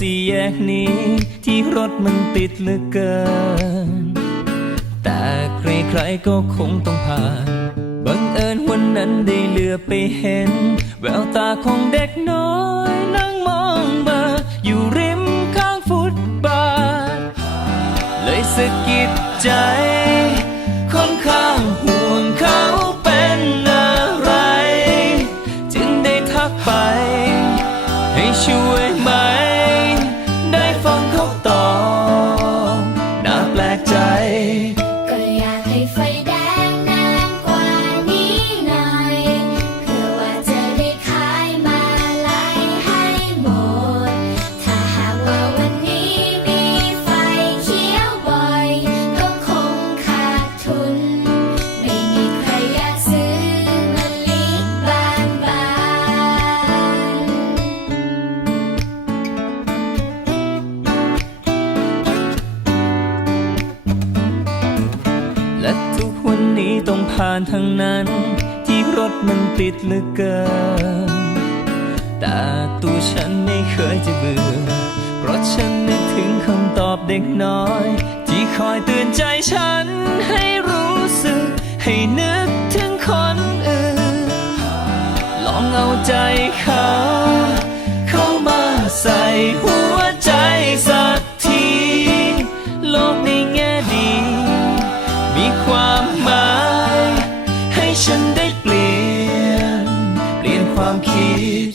สี่แยกนี้ ที่รถมันติดเหลือเกิน แต่ใครๆก็คงต้องผ่านบังเอิญวันนั้นได้เหลือไปเห็น แววตาของเด็กน้อยนั่งมองเบออยู่ริมข้างฟุตบาท เลยสะกิดใจค่อนข้างห่วงเขาเป็นอะไร จึงได้ทักไป ให้ช่วย ฟังเานทางนั้น ที่รถมันติดเหลือเกิน แต่ตัวฉันไม่เคยจะเบื่อ เพราะฉันนึกถึงคำตอบเด็กน้อย ที่คอยเตือนใจฉันให้รู้สึก ให้นึกถึงคนอื่น ลองเอาใจเขา ฉันได้เปลี่ยน เปลี่ยนความคิด